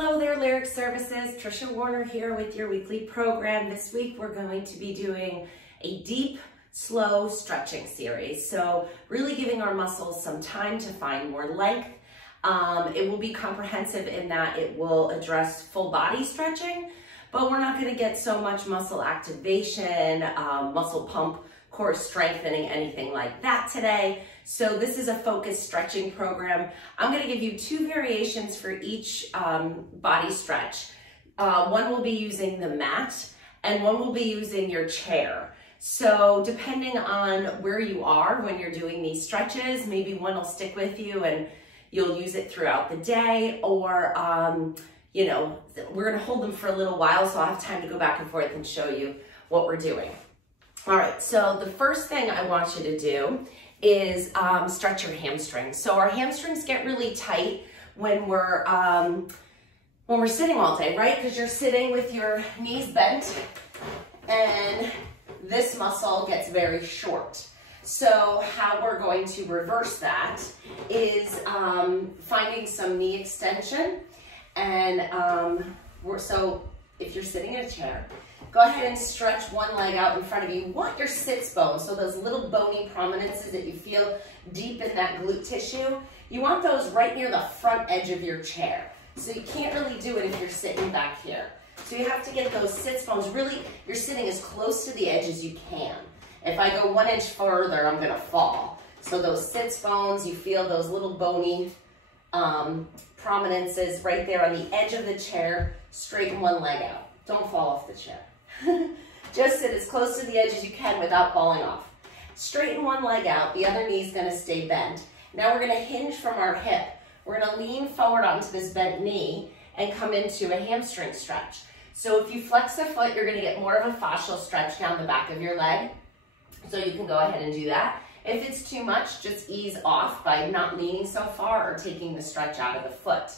Hello there, Lyric Services. Trisha Warner here with your weekly program. This week we're going to be doing a deep, slow stretching series. So really giving our muscles some time to find more length. It will be comprehensive in that it will address full body stretching, but we're not going to get so much muscle activation, muscle pump, core strengthening, anything like that today. So this is a focused stretching program. I'm going to give you two variations for each body stretch. One will be using the mat and one will be using your chair. So depending on where you are when you're doing these stretches, maybe one will stick with you and you'll use it throughout the day, or you know, we're going to hold them for a little while so I'll have time to go back and forth and show you what we're doing. All right, so the first thing I want you to do is stretch your hamstrings. So our hamstrings get really tight when we're sitting all day, right? Because you're sitting with your knees bent and this muscle gets very short. So how we're going to reverse that is finding some knee extension. And so if you're sitting in a chair, go ahead and stretch one leg out in front of you. You want your sits bones, so those little bony prominences that you feel deep in that glute tissue, you want those right near the front edge of your chair. So you can't really do it if you're sitting back here. So you have to get those sits bones really, you're sitting as close to the edge as you can. If I go 1 inch further, I'm gonna fall. So those sits bones, you feel those little bony prominences right there on the edge of the chair. Straighten one leg out. Don't fall off the chair. Just sit as close to the edge as you can without falling off. Straighten one leg out, the other knee's gonna stay bent. Now we're gonna hinge from our hip. We're gonna lean forward onto this bent knee and come into a hamstring stretch. So if you flex the foot, you're gonna get more of a fascial stretch down the back of your leg. So you can go ahead and do that. If it's too much, just ease off by not leaning so far or taking the stretch out of the foot.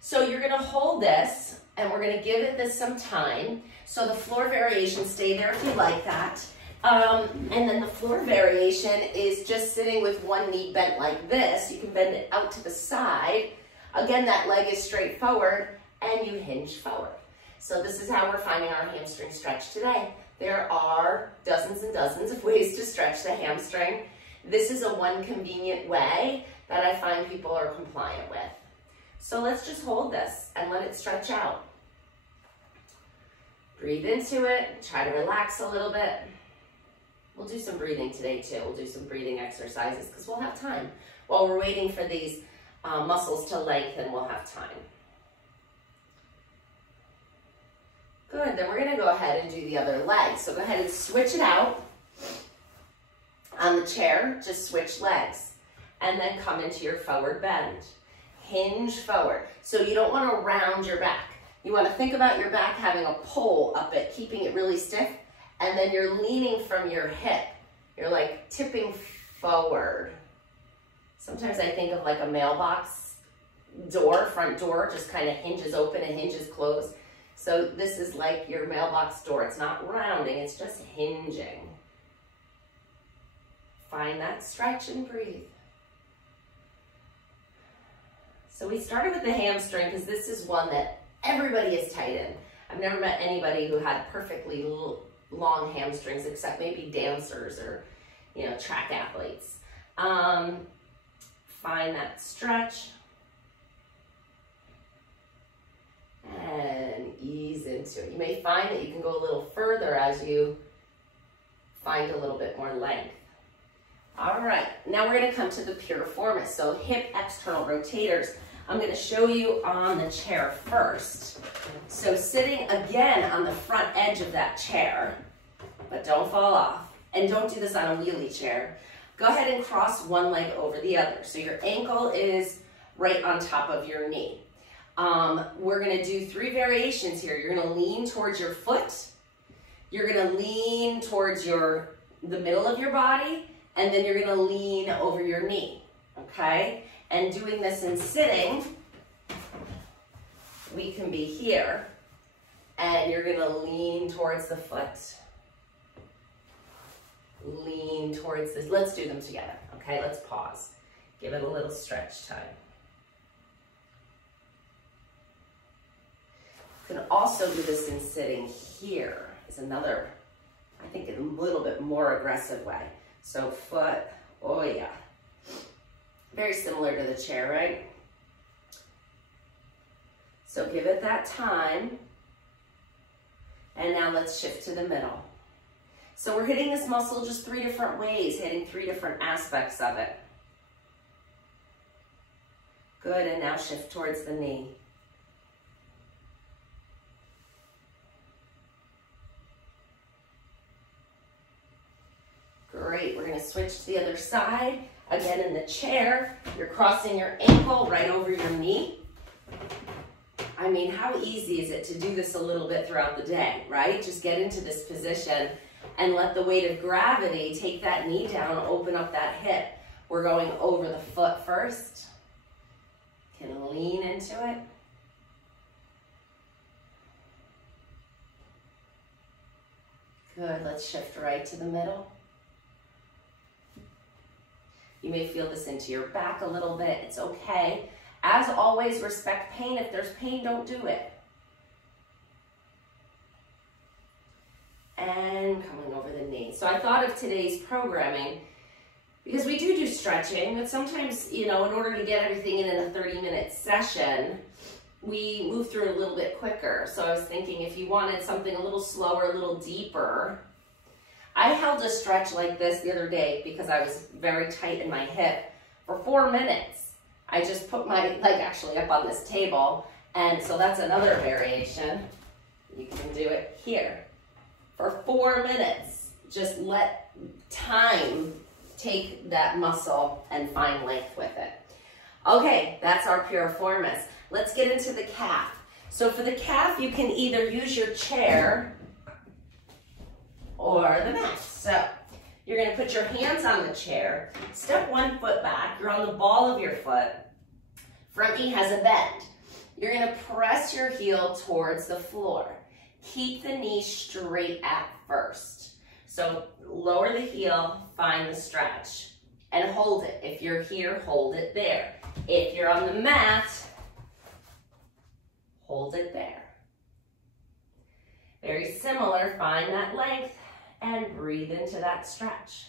So you're gonna hold this and we're gonna give this some time. So the floor variation, stay there if you like that. And then the floor variation is just sitting with one knee bent like this. You can bend it out to the side. Again, that leg is straight forward and you hinge forward. So this is how we're finding our hamstring stretch today. There are dozens and dozens of ways to stretch the hamstring. This is one convenient way that I find people are compliant with. So let's just hold this and let it stretch out. Breathe into it, try to relax a little bit. We'll do some breathing today too. We'll do some breathing exercises because we'll have time. While we're waiting for these muscles to lengthen, we'll have time. Good, then we're gonna go ahead and do the other leg. So go ahead and switch it out. On the chair, just switch legs. And then come into your forward bend. Hinge forward. So you don't wanna round your back. You wanna think about your back having a pull up it, keeping it really stiff, and then you're leaning from your hip. You're like tipping forward. Sometimes I think of like a mailbox door, front door, just kind of hinges open and hinges closed. So this is like your mailbox door. It's not rounding, it's just hinging. Find that stretch and breathe. So we started with the hamstring because this is one that everybody is tight in. I've never met anybody who had perfectly long hamstrings except maybe dancers or, you know, track athletes. Find that stretch and ease into it. You may find that you can go a little further as you find a little bit more length. All right, now we're gonna come to the piriformis, so hip external rotators. I'm gonna show you on the chair first. So sitting again on the front edge of that chair, but don't fall off. And don't do this on a wheelie chair. Go ahead and cross one leg over the other. So your ankle is right on top of your knee. We're gonna do 3 variations here. You're gonna lean towards your foot. You're gonna lean towards the middle of your body, and then you're gonna lean over your knee, okay? And doing this in sitting, we can be here, and you're gonna lean towards the foot. Lean towards this. Let's do them together, okay? Let's pause. Give it a little stretch time. also do this in sitting here is another, I think, a little bit more aggressive way. So foot, oh yeah. Very similar to the chair, right? So give it that time. And now let's shift to the middle. So we're hitting this muscle just 3 different ways, hitting 3 different aspects of it. Good, and now shift towards the knee. Great, we're gonna switch to the other side. Again, in the chair, you're crossing your ankle right over your knee. I mean, how easy is it to do this a little bit throughout the day, right? Just get into this position and let the weight of gravity take that knee down, open up that hip. We're going over the foot first. Can lean into it. Good, let's shift right to the middle. You may feel this into your back a little bit. It's okay. As always, respect pain. If there's pain, don't do it. And coming over the knee. So I thought of today's programming because we do stretching, but sometimes, you know, in order to get everything in a 30-minute session, we move through it a little bit quicker. So I was thinking if you wanted something a little slower, a little deeper. I held a stretch like this the other day because I was very tight in my hip for 4 minutes. I just put my leg actually up on this table, and so that's another variation. You can do it here for 4 minutes. Just let time take that muscle and find length with it. Okay, that's our piriformis. Let's get into the calf. So for the calf, you can either use your chair or the mat. So you're going to put your hands on the chair, step 1 foot back, you're on the ball of your foot, front knee has a bend. You're going to press your heel towards the floor. Keep the knee straight at first. So lower the heel, find the stretch, and hold it. If you're here, hold it there. If you're on the mat, hold it there. Very similar, find that length and breathe into that stretch.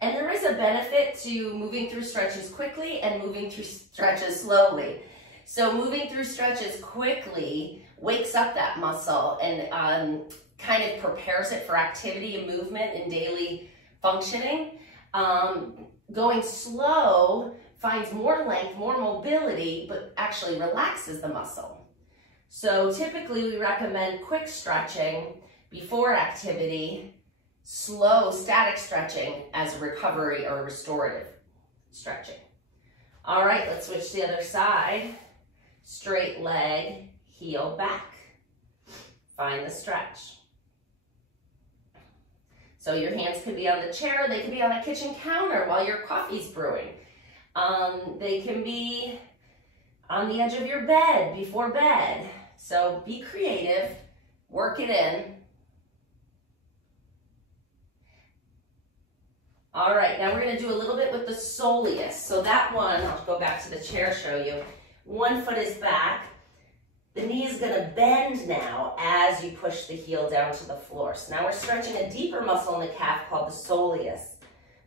And there is a benefit to moving through stretches quickly and moving through stretches slowly. So moving through stretches quickly wakes up that muscle and kind of prepares it for activity and movement and daily functioning. Going slow finds more length, more mobility, but actually relaxes the muscle. So typically we recommend quick stretching before activity, slow static stretching as recovery or restorative stretching. All right, let's switch to the other side. Straight leg, heel back. Find the stretch. So your hands could be on the chair, they could be on a kitchen counter while your coffee's brewing. They can be on the edge of your bed, before bed. So be creative, work it in. All right, now we're gonna do a little bit with the soleus. So that one, I'll go back to the chair, show you. 1 foot is back. The knee is gonna bend now as you push the heel down to the floor. So now we're stretching a deeper muscle in the calf called the soleus.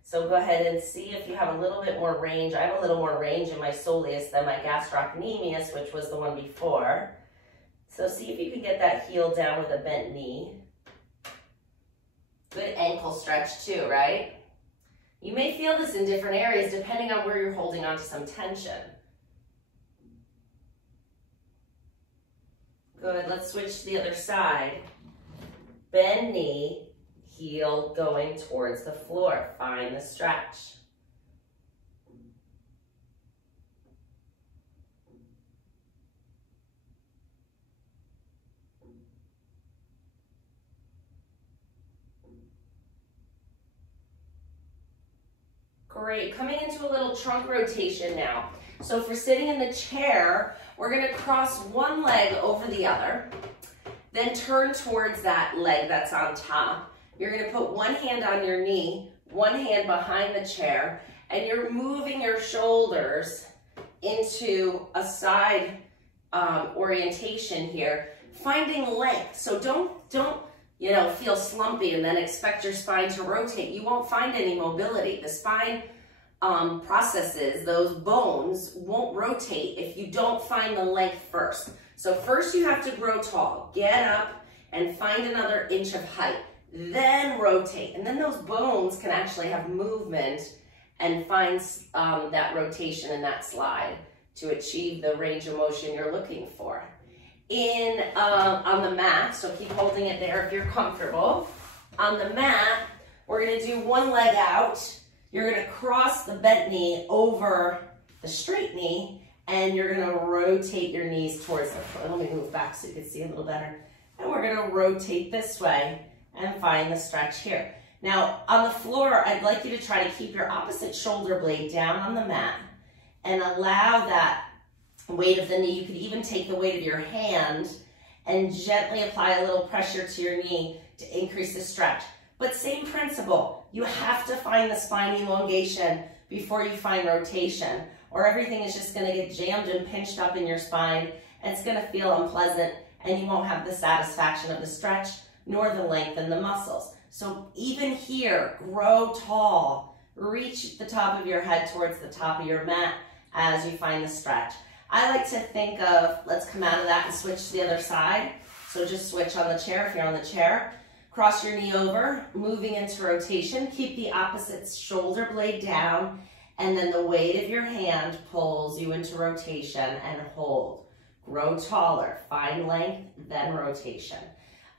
So go ahead and see if you have a little bit more range. I have a little more range in my soleus than my gastrocnemius, which was the one before. So see if you can get that heel down with a bent knee. Good ankle stretch too, right? You may feel this in different areas depending on where you're holding on to some tension. Good, let's switch to the other side. Bend knee, heel going towards the floor. Find the stretch. Great, coming into a little trunk rotation now. So for sitting in the chair, we're gonna cross one leg over the other, then turn towards that leg that's on top. You're gonna put one hand on your knee, one hand behind the chair, and you're moving your shoulders into a side orientation here, finding length. So don't you know, feel slumpy and then expect your spine to rotate. You won't find any mobility. The spine processes, those bones won't rotate if you don't find the length first. So first you have to grow tall, get up and find another inch of height, then rotate. And then those bones can actually have movement and find that rotation and that slide to achieve the range of motion you're looking for. On the mat, so keep holding it there if you're comfortable. On the mat, we're gonna do one leg out. You're gonna cross the bent knee over the straight knee, and you're gonna rotate your knees towards the floor. Let me move back so you can see a little better. And we're gonna rotate this way and find the stretch here. Now, on the floor, I'd like you to try to keep your opposite shoulder blade down on the mat and allow that weight of the knee. You could even take the weight of your hand and gently apply a little pressure to your knee to increase the stretch. But same principle, you have to find the spine elongation before you find rotation, or everything is just gonna get jammed and pinched up in your spine, and it's gonna feel unpleasant, and you won't have the satisfaction of the stretch, nor the length in the muscles. So even here, grow tall, reach the top of your head towards the top of your mat as you find the stretch. I like to think of, let's come out of that and switch to the other side. So just switch on the chair if you're on the chair. Cross your knee over, moving into rotation. Keep the opposite shoulder blade down, and then the weight of your hand pulls you into rotation and hold. Grow taller, find length, then rotation.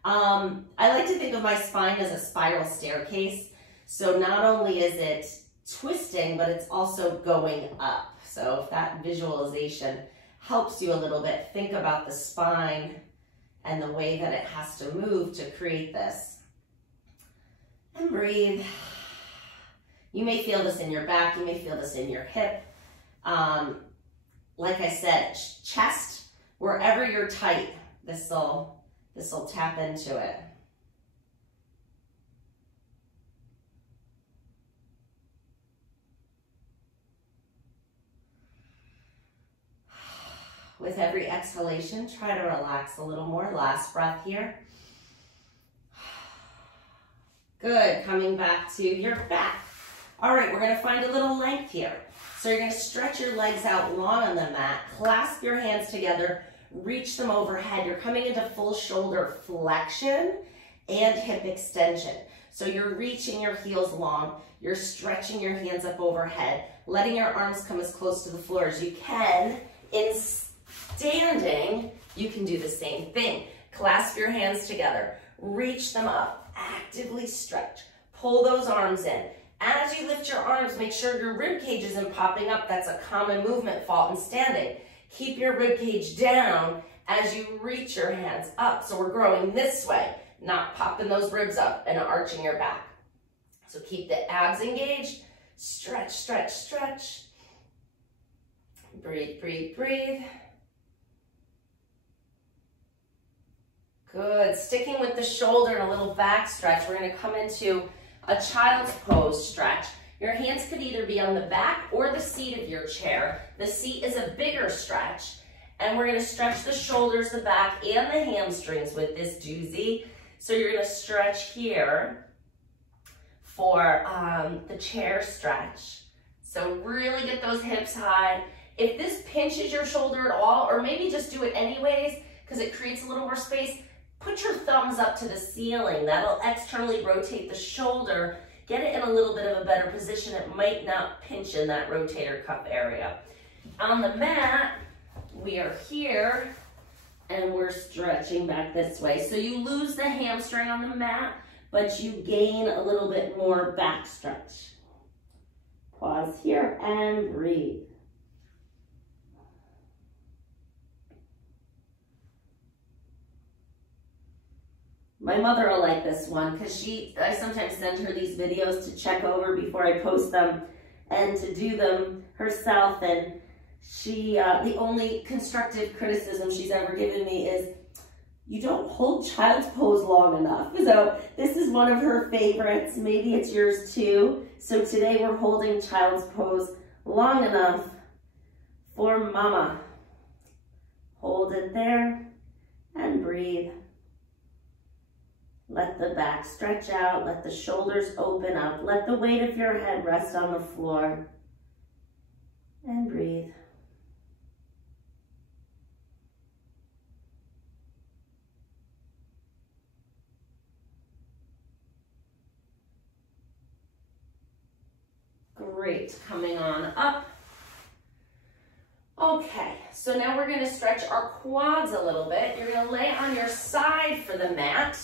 I like to think of my spine as a spiral staircase. So not only is it twisting, but it's also going up. So if that visualization helps you a little bit, think about the spine and the way that it has to move to create this. And breathe. You may feel this in your back, you may feel this in your hip. Like I said, chest, wherever you're tight, this'll tap into it. With every exhalation, try to relax a little more. Last breath here. Good, coming back to your back. All right, we're gonna find a little length here. So you're gonna stretch your legs out long on the mat, clasp your hands together, reach them overhead. You're coming into full shoulder flexion and hip extension. So you're reaching your heels long, you're stretching your hands up overhead, letting your arms come as close to the floor as you can. In standing, you can do the same thing. Clasp your hands together, reach them up, actively stretch, pull those arms in. As you lift your arms, make sure your rib cage isn't popping up. That's a common movement fault in standing. Keep your rib cage down as you reach your hands up. So we're growing this way, not popping those ribs up and arching your back. So keep the abs engaged, stretch, stretch, stretch. Breathe, breathe, breathe. Good, sticking with the shoulder and a little back stretch, we're gonna come into a child's pose stretch. Your hands could either be on the back or the seat of your chair. The seat is a bigger stretch, and we're gonna stretch the shoulders, the back, and the hamstrings with this doozy. So you're gonna stretch here for the chair stretch. So really get those hips high. If this pinches your shoulder at all, or maybe just do it anyways, because it creates a little more space, put your thumbs up to the ceiling. That'll externally rotate the shoulder, get it in a little bit of a better position. It might not pinch in that rotator cuff area. On the mat, we are here, and we're stretching back this way. So you lose the hamstring on the mat, but you gain a little bit more back stretch. Pause here and breathe. My mother will like this one because I sometimes send her these videos to check over before I post them and to do them herself. And she, the only constructive criticism she's ever given me is, you don't hold child's pose long enough. So this is one of her favorites. Maybe it's yours too. So today we're holding child's pose long enough for mama. Hold it there and breathe. Let the back stretch out. Let the shoulders open up. Let the weight of your head rest on the floor. And breathe. Great, coming on up. Okay, so now we're gonna stretch our quads a little bit. You're gonna lay on your side for the mat.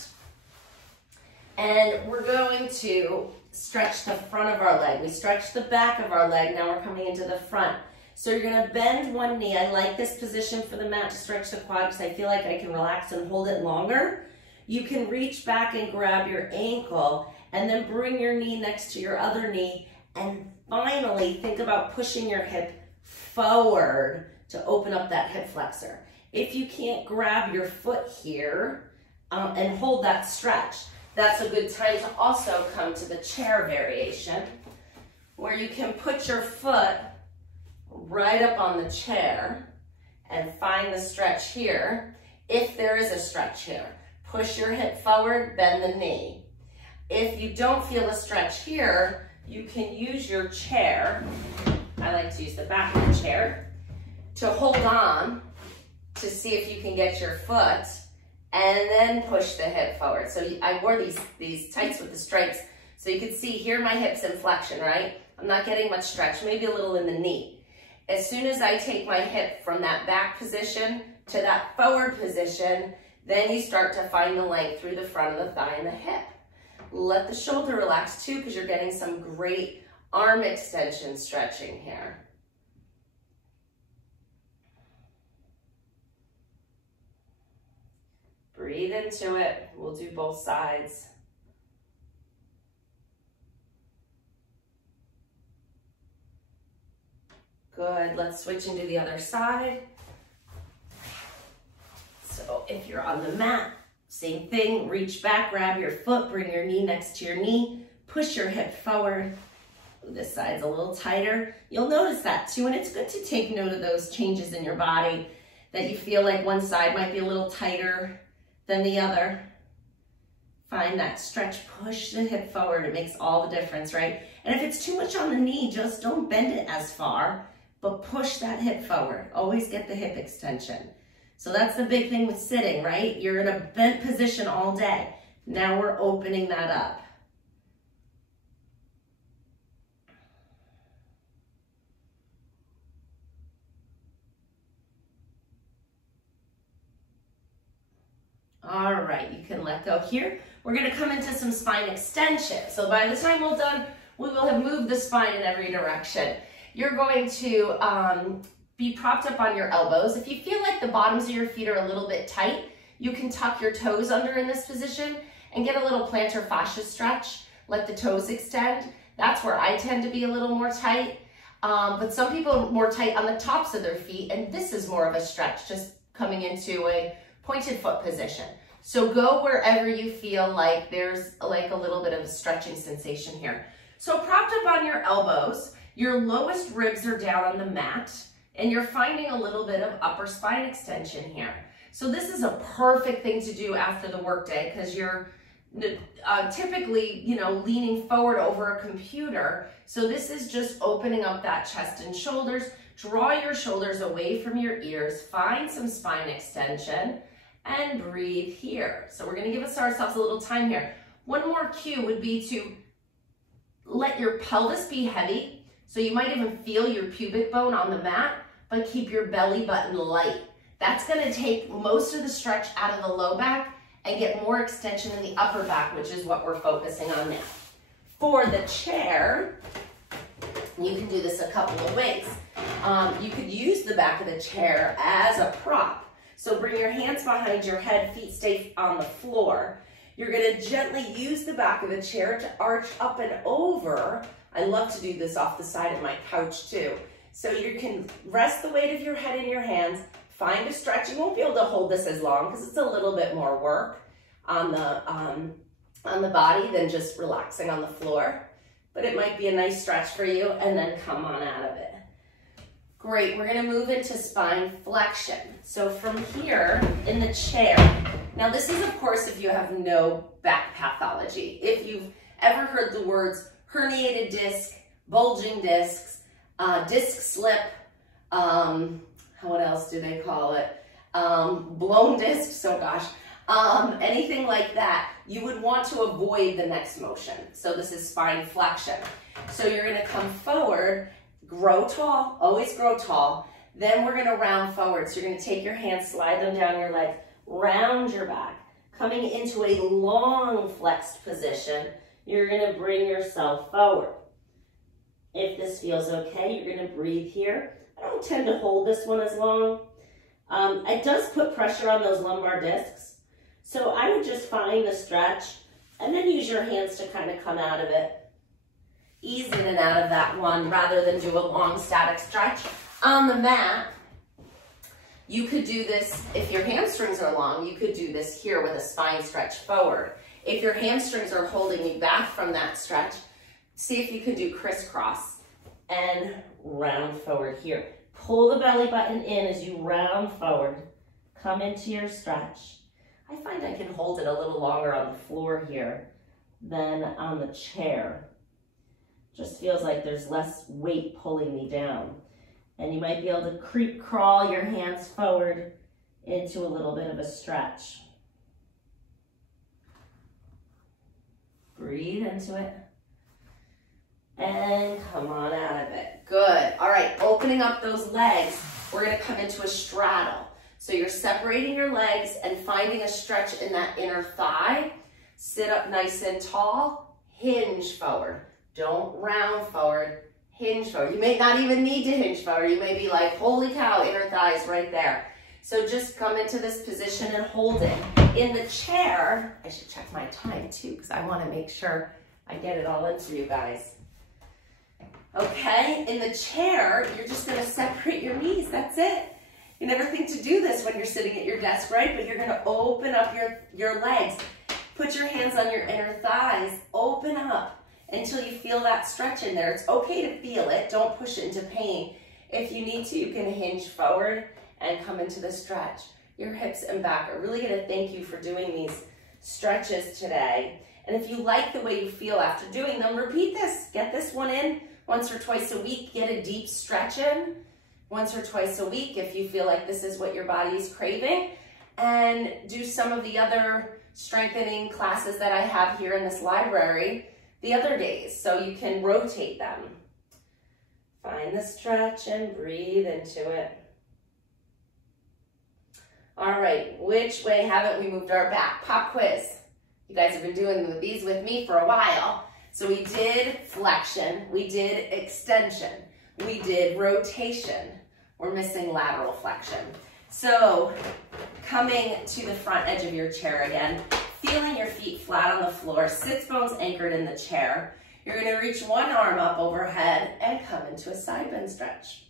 And we're going to stretch the front of our leg. We stretched the back of our leg, now we're coming into the front. So you're gonna bend one knee. I like this position for the mat to stretch the quad because I feel like I can relax and hold it longer. You can reach back and grab your ankle and then bring your knee next to your other knee. And finally, think about pushing your hip forward to open up that hip flexor. If you can't grab your foot here and hold that stretch, that's a good time to also come to the chair variation where you can put your foot right up on the chair and find the stretch here. If there is a stretch here, push your hip forward, bend the knee. If you don't feel a stretch here, you can use your chair. I like to use the back of the chair to hold on to see if you can get your foot and then push the hip forward. So I wore these tights with the stripes so you could see here my hips in flexion, right? I'm not getting much stretch, maybe a little in the knee. As soon as I take my hip from that back position to that forward position, then you start to find the length through the front of the thigh and the hip. Let the shoulder relax too because you're getting some great arm extension stretching here. Breathe into it. We'll do both sides. Good. Let's switch into the other side. So if you're on the mat, same thing. Reach back, grab your foot, bring your knee next to your knee, push your hip forward. This side's a little tighter. You'll notice that too, and it's good to take note of those changes in your body, that you feel like one side might be a little tighter than the other. Find that stretch, push the hip forward. It makes all the difference, right? And if it's too much on the knee, just don't bend it as far, but push that hip forward. Always get the hip extension. So that's the big thing with sitting, right? You're in a bent position all day. Now we're opening that up. All right, you can let go here. We're gonna come into some spine extension. So by the time we're done, we will have moved the spine in every direction. You're going to be propped up on your elbows. If you feel like the bottoms of your feet are a little bit tight, you can tuck your toes under in this position and get a little plantar fascia stretch. Let the toes extend. That's where I tend to be a little more tight. But some people are more tight on the tops of their feet, and this is more of a stretch, just coming into a pointed foot position. So go wherever you feel like there's like a little bit of a stretching sensation here. So propped up on your elbows, your lowest ribs are down on the mat, and you're finding a little bit of upper spine extension here. So this is a perfect thing to do after the workday because you're typically, leaning forward over a computer. So this is just opening up that chest and shoulders. Draw your shoulders away from your ears. Find some spine extension and breathe here. So we're gonna give ourselves a little time here. One more cue would be to let your pelvis be heavy. So you might even feel your pubic bone on the mat, but keep your belly button light. That's gonna take most of the stretch out of the low back and get more extension in the upper back, which is what we're focusing on now. For the chair, you can do this a couple of ways. You could use the back of the chair as a prop. So bring your hands behind your head, feet stay on the floor. You're gonna gently use the back of the chair to arch up and over. I love to do this off the side of my couch too. So you can rest the weight of your head in your hands, find a stretch. You won't be able to hold this as long because it's a little bit more work on the body than just relaxing on the floor. But it might be a nice stretch for you, and then come on out of it. Great, we're gonna move into spine flexion. So from here in the chair, now this is of course if you have no back pathology. If you've ever heard the words herniated disc, bulging discs, disc slip, what else do they call it? Blown discs, oh gosh. Anything like that, you would want to avoid the next motion. So this is spine flexion. So you're gonna come forward, grow tall, always grow tall. Then we're gonna round forward. So you're gonna take your hands, slide them down your legs, round your back. Coming into a long flexed position, you're gonna bring yourself forward. If this feels okay, you're gonna breathe here. I don't tend to hold this one as long. It does put pressure on those lumbar discs. So I would just find the stretch and then use your hands to kind of come out of it. Ease in and out of that one rather than do a long static stretch. On the mat, you could do this, if your hamstrings are long, you could do this here with a spine stretch forward. If your hamstrings are holding you back from that stretch, see if you could do crisscross and round forward here. Pull the belly button in as you round forward. Come into your stretch. I find I can hold it a little longer on the floor here than on the chair. Just feels like there's less weight pulling me down. And you might be able to creep crawl your hands forward into a little bit of a stretch. Breathe into it. And come on out of it. Good. All right, opening up those legs, we're gonna come into a straddle. So you're separating your legs and finding a stretch in that inner thigh. Sit up nice and tall, hinge forward. Don't round forward, hinge forward. You may not even need to hinge forward. You may be like, holy cow, inner thighs right there. So just come into this position and hold it. In the chair, I should check my time too, because I want to make sure I get it all in for you guys. Okay, in the chair, you're just going to separate your knees. That's it. You never think to do this when you're sitting at your desk, right? But you're going to open up your legs. Put your hands on your inner thighs. Open up until you feel that stretch in there. It's okay to feel it. Don't push it into pain. If you need to, you can hinge forward and come into the stretch. Your hips and back are really going to thank you for doing these stretches today. And if you like the way you feel after doing them, repeat this. Get this one in once or twice a week. Get a deep stretch in once or twice a week if you feel like this is what your body is craving. And do some of the other strengthening classes that I have here in this library the other days, so you can rotate them. Find the stretch and breathe into it. All right, which way haven't we moved our back? Pop quiz. You guys have been doing these with me for a while. So we did flexion, we did extension, we did rotation. We're missing lateral flexion. So coming to the front edge of your chair again, feeling your feet flat on the floor, sits bones anchored in the chair. You're going to reach one arm up overhead and come into a side bend stretch.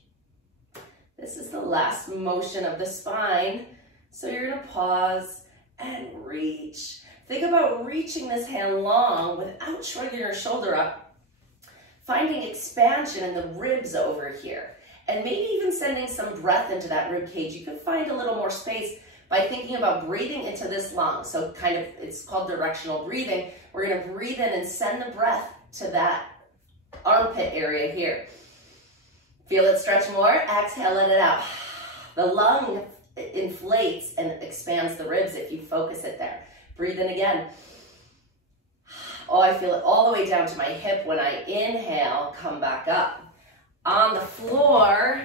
This is the last motion of the spine. So you're going to pause and reach. Think about reaching this hand long without shrugging your shoulder up, finding expansion in the ribs over here, and maybe even sending some breath into that rib cage. You can find a little more space by thinking about breathing into this lung. So kind of, it's called directional breathing. We're going to breathe in and send the breath to that armpit area here. Feel it stretch more. Exhale, let it out. The lung inflates and expands the ribs if you focus it there. Breathe in again. Oh, I feel it all the way down to my hip when I inhale, come back up. On the floor,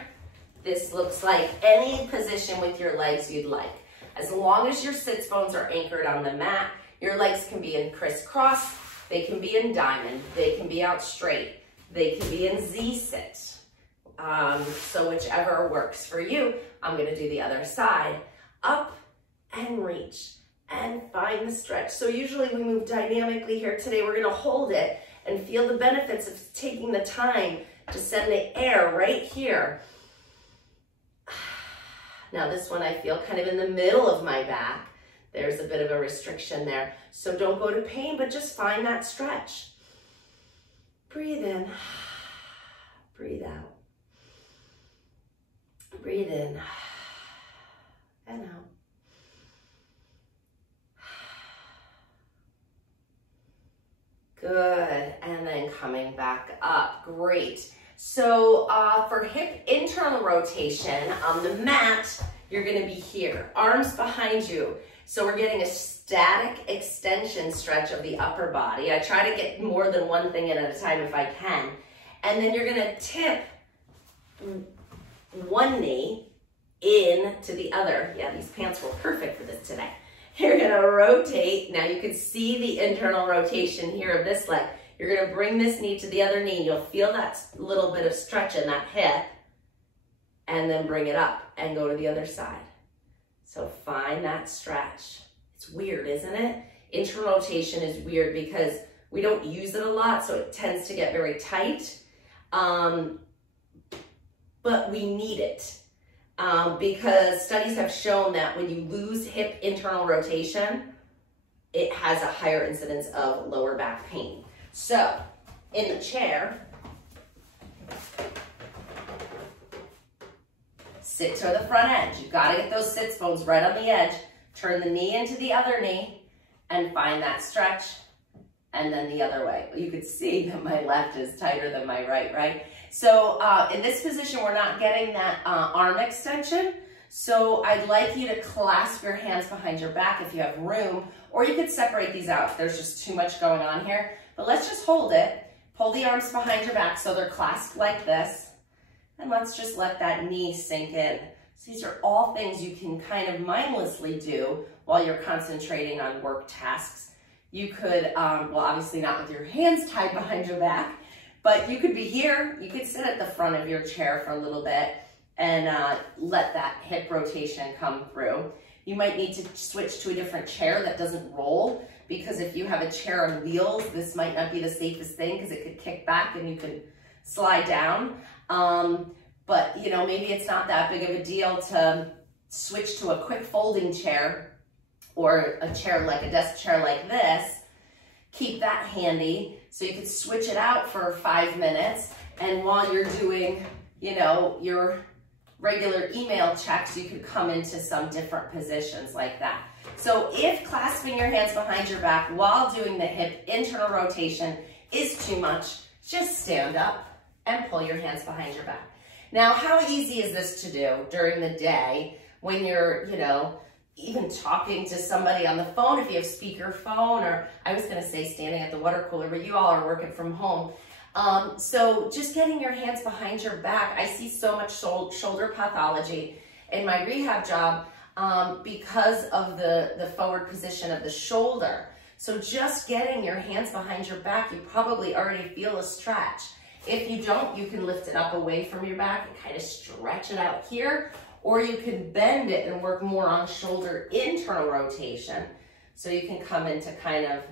this looks like any position with your legs you'd like. As long as your sits bones are anchored on the mat, your legs can be in crisscross, they can be in diamond, they can be out straight, they can be in Z-sit. So whichever works for you. I'm gonna do the other side. Up and reach and find the stretch. So usually we move dynamically here. Today we're gonna hold it and feel the benefits of taking the time to send the air right here. Now this one I feel kind of in the middle of my back. There's a bit of a restriction there. So don't go to pain, but just find that stretch. Breathe in, breathe out. Breathe in and out. Good, and then coming back up, great. So for hip internal rotation on the mat, you're gonna be here, arms behind you. So we're getting a static extension stretch of the upper body. I try to get more than one thing in at a time if I can. And then you're gonna tip one knee in to the other. Yeah, these pants were perfect for this today. You're gonna rotate. Now you can see the internal rotation here of this leg. You're gonna bring this knee to the other knee. You'll feel that little bit of stretch in that hip, and then bring it up and go to the other side. So find that stretch. It's weird, isn't it? Internal rotation is weird because we don't use it a lot, so it tends to get very tight. But we need it. Because studies have shown that when you lose hip internal rotation, it has a higher incidence of lower back pain. So, in the chair, sit to the front edge. You've got to get those sits bones right on the edge. Turn the knee into the other knee and find that stretch, and then the other way. You could see that my left is tighter than my right, right? So in this position, we're not getting that arm extension. So I'd like you to clasp your hands behind your back if you have room, or you could separate these out if there's just too much going on here. But let's just hold it. Pull the arms behind your back so they're clasped like this. And let's just let that knee sink in. So these are all things you can kind of mindlessly do while you're concentrating on work tasks. You could, well, obviously not with your hands tied behind your back, but you could be here. You could sit at the front of your chair for a little bit and let that hip rotation come through. You might need to switch to a different chair that doesn't roll, because if you have a chair on wheels, this might not be the safest thing because it could kick back and you could slide down. But you know, maybe it's not that big of a deal to switch to a quick folding chair or a chair like a desk chair like this. Keep that handy so you could switch it out for 5 minutes, and while you're doing, you know, your regular email checks, you could come into some different positions like that. So if clasping your hands behind your back while doing the hip internal rotation is too much, just stand up and pull your hands behind your back. Now, how easy is this to do during the day when you're, you know, even talking to somebody on the phone, if you have speaker phone, or I was gonna say standing at the water cooler, but you all are working from home. So just getting your hands behind your back. I see so much shoulder pathology in my rehab job because of the forward position of the shoulder. So just getting your hands behind your back, you probably already feel a stretch. If you don't, you can lift it up away from your back and kind of stretch it out here, or you can bend it and work more on shoulder internal rotation. So you can come into kind of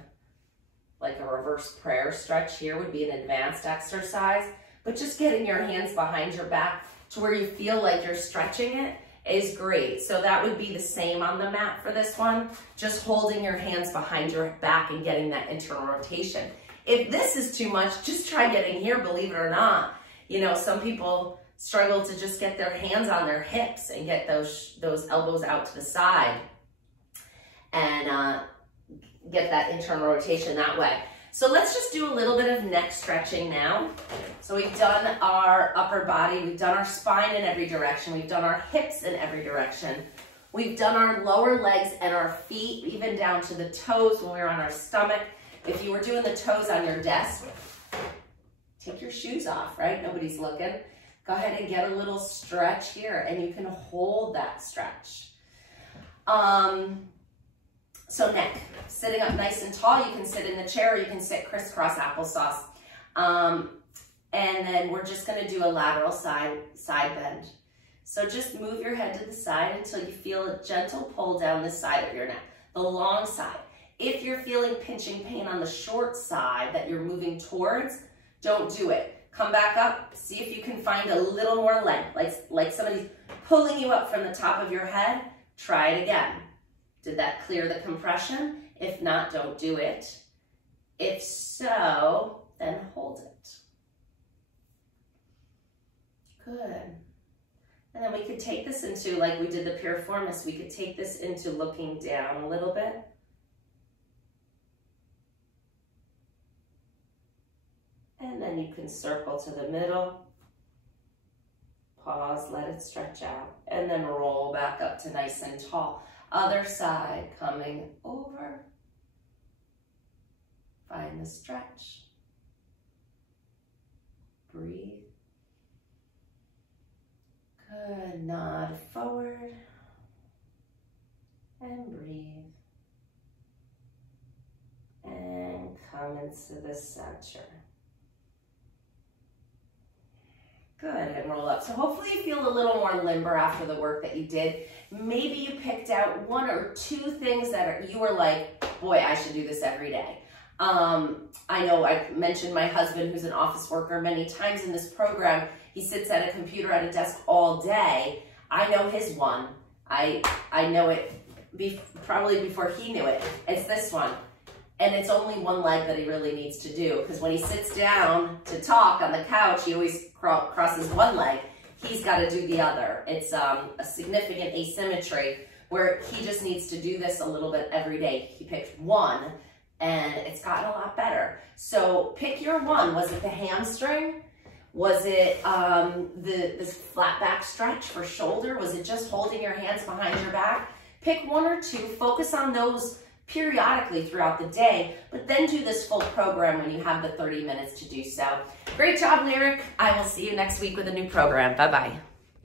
like a reverse prayer stretch here would be an advanced exercise, but just getting your hands behind your back to where you feel like you're stretching it is great. So that would be the same on the mat for this one, just holding your hands behind your back and getting that internal rotation. If this is too much, just try getting here, believe it or not. You know, some people struggle to just get their hands on their hips and get those elbows out to the side and get that internal rotation that way. So let's just do a little bit of neck stretching now. So we've done our upper body, we've done our spine in every direction, we've done our hips in every direction. We've done our lower legs and our feet, even down to the toes when we were on our stomach. If you were doing the toes on your desk, take your shoes off, right? Nobody's looking. Go ahead and get a little stretch here, and you can hold that stretch. So neck, sitting up nice and tall. You can sit in the chair, or you can sit crisscross applesauce. And then we're just gonna do a lateral side bend. So just move your head to the side until you feel a gentle pull down the side of your neck, the long side. If you're feeling pinching pain on the short side that you're moving towards, don't do it. Come back up, see if you can find a little more length, like somebody's pulling you up from the top of your head. Try it again. Did that clear the compression? If not, don't do it. If so, then hold it. Good. And then we could take this into, like we did the piriformis, we could take this into looking down a little bit. And then you can circle to the middle. Pause, let it stretch out, and then roll back up to nice and tall. Other side, coming over. Find the stretch. Breathe. Good, nod forward. And breathe. And come into the center. Good, and roll up. So hopefully you feel a little more limber after the work that you did. Maybe you picked out one or two things that you were like, boy, I should do this every day. I know I've mentioned my husband, who's an office worker, many times in this program. He sits at a computer at a desk all day. I know his one. I know it probably before he knew it. It's this one. And it's only one leg that he really needs to do, because when he sits down to talk on the couch, he always crosses one leg. He's got to do the other. It's a significant asymmetry where he just needs to do this a little bit every day. He picked one, and it's gotten a lot better. So pick your one. Was it the hamstring? Was it this flat back stretch for shoulder? Was it just holding your hands behind your back? Pick one or two. Focus on those periodically throughout the day, but then do this full program when you have the 30 minutes to do so. Great job, Lyric. I will see you next week with a new program. Bye-bye.